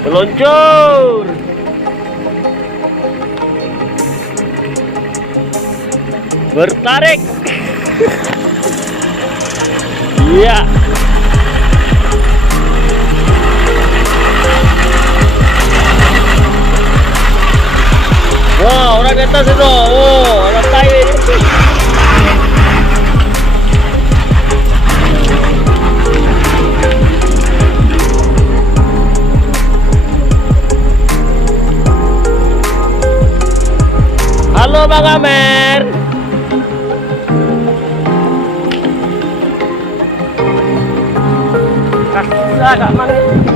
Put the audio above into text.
Meluncur. Bertarik. Iya. Wow, orang di atas itu. Oh, orang tayo. Halo Bang Amer. Kak, Kak Mang.